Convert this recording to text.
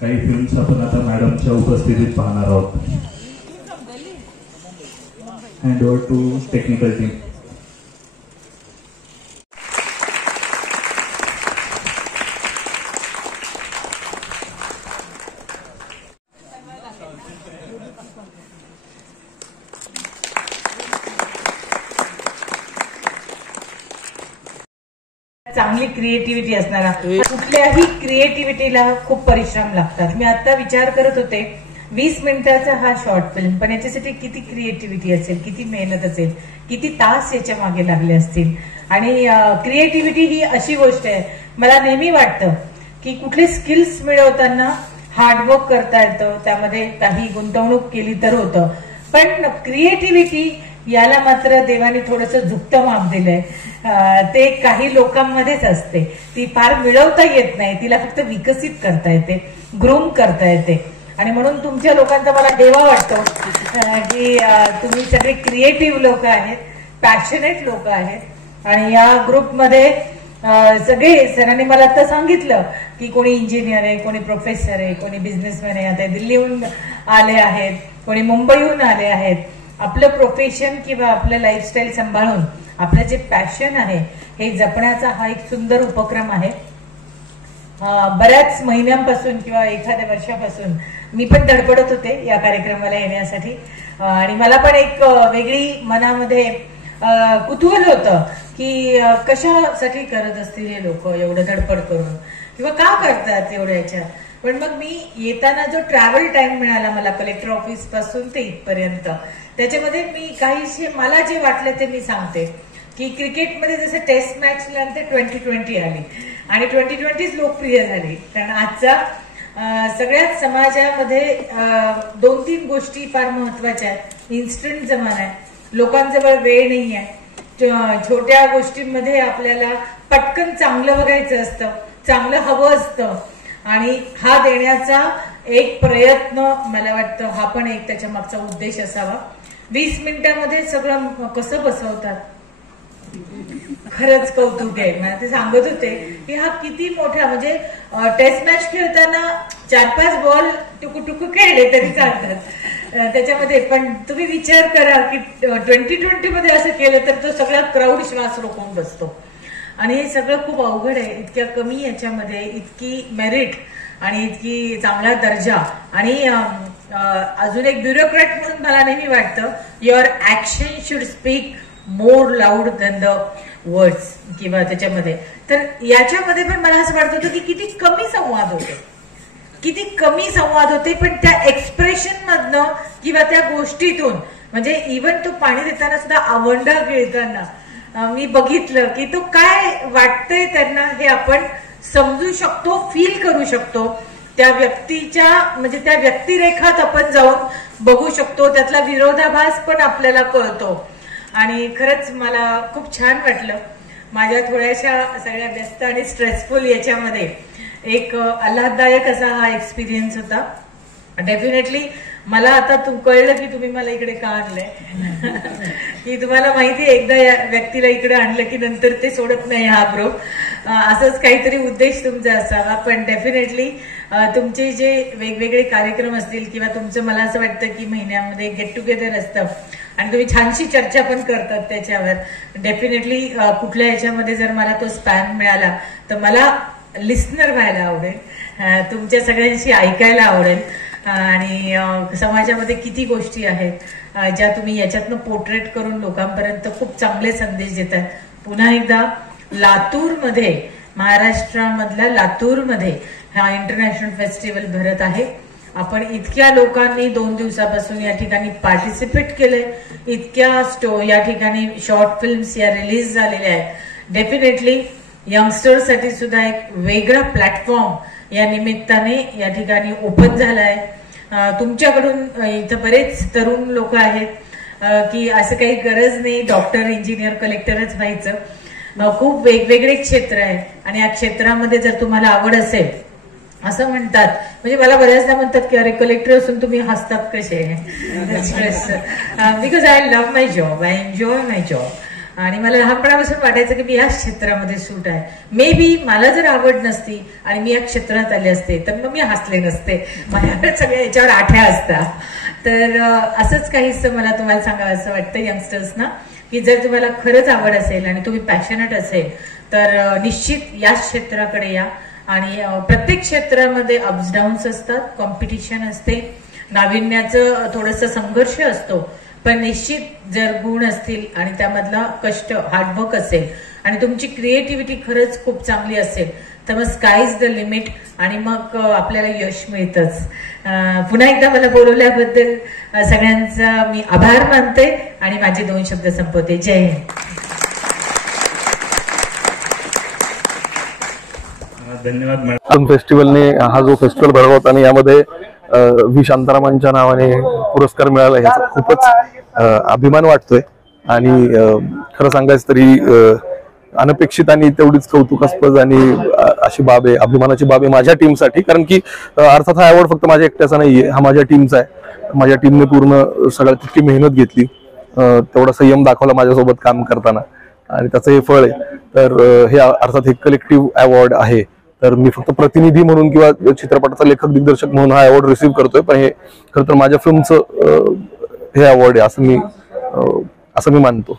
काही फिल्म्स आपण आता मॅडमच्या उपस्थितीत पाहणार आहोत. Hand over to technical team. चांगली क्रिएटिव्हिटी असणारा, कुठल्याही क्रिएटिव्हिटीला खूप परिश्रम लागतात. मी आता विचार करत होते 20 मिनिटाचा हा शॉर्ट फिल्म, पण याच्यासाठी किती क्रिएटिव्हिटी असेल, किती मेहनत असेल, किती तास याच्या मागे लागले असतील. आणि क्रिएटिव्हिटी ही अशी गोष्ट आहे, मला नेहमी वाटतं की कुठले स्किल्स मिळवताना हार्डवर्क करता येतं, त्यामध्ये काही गुंतवणूक केली तर होतं, पण क्रिएटिव्हिटी याला मात्र देवाने थोडंसं झुकतं माप दिलंय. ते काही लोकांमध्येच असते, ती फार मिळवता येत नाही, तिला फक्त विकसित करता येते, ग्रूम करता येते. आणि म्हणून तुमच्या लोकांचा मला हेवा वाटतो की तुम्ही सगळे क्रिएटिव्ह लोक आहेत, पॅशनेट लोक आहेत. आणि या ग्रुपमध्ये सगळे सरांनी मला आता सांगितलं की कोणी इंजिनियर आहे, कोणी प्रोफेसर आहे, कोणी बिझनेसमॅन आहे, आता दिल्लीहून आले आहेत, कोणी मुंबईहून आले आहेत. आपलं प्रोफेशन किंवा आपलं लाईफस्टाईल सांभाळून आपलं जे पॅशन आहे हे जपण्याचा हा एक सुंदर उपक्रम आहे. बऱ्याच महिन्यांपासून किंवा एखाद्या वर्षापासून मी पण धडपडत होते या कार्यक्रमाला येण्यासाठी. आणि मला पण एक वेगळी मनामध्ये कुतूहल होतं की कशासाठी करत असतील हे लोक एवढं धडपड करून, किंवा का करतात एवढ्या याच्या. पण मग मी येताना जो ट्रॅव्हल टाइम मिळाला मला कलेक्टर ऑफिस पासून ते इथपर्यंत, त्याच्यामध्ये मी काहीशे मला जे वाटले ते मी सांगते. की क्रिकेटमध्ये जसं टेस्ट मॅच नंतर 2020 आली आणि 2020 लोकप्रिय झाली, कारण आजचा सगळ्याच समाजामध्ये 2-3 गोष्टी फार महत्वाच्या आहेत. इन्स्टंट जमाना आहे, लोकांजवळ वेळ नाही आहे, छोट्या गोष्टींमध्ये आपल्याला पटकन चांगलं बघायचं असतं, चांगलं हवं असतं. आणि हा देण्याचा एक प्रयत्न मला वाटतं हा पण एक त्याच्या मागचा उद्देश असावा. 20 मिनिटांमध्ये सगळं कसं बसवतात, खरंच कौतुक आहे. मला ते सांगत होते की हा किती मोठा, म्हणजे टेस्ट मॅच खेळताना 4-5 बॉल टुकू खेळले तरी चालतात त्याच्यामध्ये. पण तुम्ही विचार करा की 2020 मध्ये असं केलं तर तो सगळा क्राऊड श्वास रोखून बसतो. आणि हे सगळं खूप अवघड आहे. इतक्या कमी याच्यामध्ये इतकी मेरिट आणि इतकी चांगला दर्जा. आणि अजून एक ब्युरोक्रॅट म्हणून मला नेहमी वाटतं your action should speak more loud than the words, किंवा त्याच्यामध्ये तर याच्यामध्ये पण मला असं वाटत होतं की किती कमी संवाद होते, किती कमी संवाद होते. पण त्या एक्सप्रेशन मधनं किंवा त्या गोष्टीतून, म्हणजे इव्हन तो पाणी देताना सुद्धा आवंडा गिळताना मी बघितलं की तो काय वाटतंय त्यांना हे आपण समजू शकतो, फील करू शकतो. त्या व्यक्तीच्या म्हणजे त्या व्यक्तिरेखात आपण जाऊन बघू शकतो, त्यातला विरोधाभास पण आपल्याला कळतो. आणि खरंच मला खूप छान वाटलं. माझ्या थोड्याशा सगळ्या व्यस्त आणि स्ट्रेसफुल याच्यामध्ये एक आल्हाददायक असा हा एक्सपिरियन्स होता. डेफिनेटली मला आता कळलं की तुम्ही मला इकडे का आणलंय की तुम्हाला माहिती आहे एकदा या व्यक्तीला इकडे आणलं की नंतर ते सोडत नाही हा ग्रुप. असंच काहीतरी उद्देश तुमचा असावा. पण डेफिनेटली तुमचे जे वेगवेगळे कार्यक्रम असतील किंवा तुमचं मला असं वाटतं की महिन्यामध्ये गेट टुगेदर असतं आणि तुम्ही छानशी चर्चा पण करतात त्याच्यावर. डेफिनेटली कुठल्या याच्यामध्ये जर मला तो स्पॅन मिळाला तर मला लिस्नर व्हायला आवडेल, तुमच्या सगळ्यांशी ऐकायला आवडेल. आणि समाजामध्ये किती गोष्टी आहेत ज्या तुम्ही याच्यातनं पोर्ट्रेट करून लोकांपर्यंत खूप चांगले संदेश देतात. पुन्हा एकदा लातूरमध्ये, महाराष्ट्रामधल्या लातूरमध्ये हा इंटरनॅशनल फेस्टिवल भरत आहे. आपण इतक्या लोकांनी 2 दिवसापासून या ठिकाणी पार्टिसिपेट केलंय, इतक्या या ठिकाणी शॉर्ट फिल्म्स या रिलीज झालेल्या आहेत. डेफिनेटली यंगस्टर्ससाठी सुद्धा एक वेगळा प्लॅटफॉर्म या निमित्ताने या ठिकाणी ओपन झालाय. तुमच्याकडून इथं बरेच तरुण लोक आहेत की असं काही गरज नाही डॉक्टर, इंजिनियर, कलेक्टरच व्हायचं. खूप वेगवेगळे क्षेत्र आहे आणि या क्षेत्रामध्ये जर तुम्हाला आवड असेल, असं म्हणतात, म्हणजे मला बऱ्याचदा म्हणतात की अरे कलेक्टर असून तुम्ही हसतात कसे, because I love my job, I enjoy my job. आणि मला लहानपणापासून वाटायचं की मी या क्षेत्रामध्ये सूट आहे. मे बी मला जर आवड नसती आणि मी या क्षेत्रात आले असते तर मग मी हसले नसते, माझ्याकडे सगळ्या याच्यावर आठ्या असता. तर असंच काहीसं मला तुम्हाला सांगावं असं वाटतं यंगस्टर्सना, की जर तुम्हाला खरंच आवड असेल आणि तुम्ही पॅशनेट असेल तर निश्चित या क्षेत्राकडे या. आणि प्रत्येक क्षेत्रामध्ये अप्स डाऊन्स असतात, कॉम्पिटिशन असते, नाविन्याचं थोडंसं संघर्ष असतो, पण निश्चित जर गुण असतील आणि त्यामधला कष्ट हार्डवर्क असेल आणि तुमची क्रिएटिव्हिटी खरंच खूप चांगली असेल तर मग स्काय इज द लिमिट आणि मग आपल्याला यश मिळतंच. पुन्हा एकदा मला बोलवल्याबद्दल सगळ्यांचा मी आभार मानते आणि माझे 2 शब्द संपवते. जय हिंद. धन्यवाद मॅडम. फिल्म फेस्टिवलने हा जो फेस्टिवल भरवला होता आणि यामध्ये व्ही शांतारामांच्या नावाने पुरस्कार मिळाला याचा खूपच अभिमान वाटतोय. आणि खरं सांगायचं तरी अनपेक्षित आणि तेवढीच कौतुकास्पद आणि अशी बाब आहे, अभिमानाची बाब आहे माझ्या टीमसाठी. कारण की अर्थात हा अवॉर्ड फक्त माझ्या एकट्याचा नाहीये, हा माझ्या टीमचा आहे. माझ्या टीमने पूर्ण सगळ्यात तितकी मेहनत घेतली, तेवढा संयम दाखवला माझ्यासोबत काम करताना आणि त्याचं हे फळ आहे. तर हे अर्थात हे कलेक्टिव्ह अवॉर्ड आहे. तर मी फक्त प्रतिनिधी म्हणून किंवा चित्रपटाचा लेखक दिग्दर्शक म्हणून हा अवॉर्ड रिसीव्ह करतोय, पण हे खरं तर माझ्या फिल्मचं हे अवॉर्ड आहे असं मी मानतो.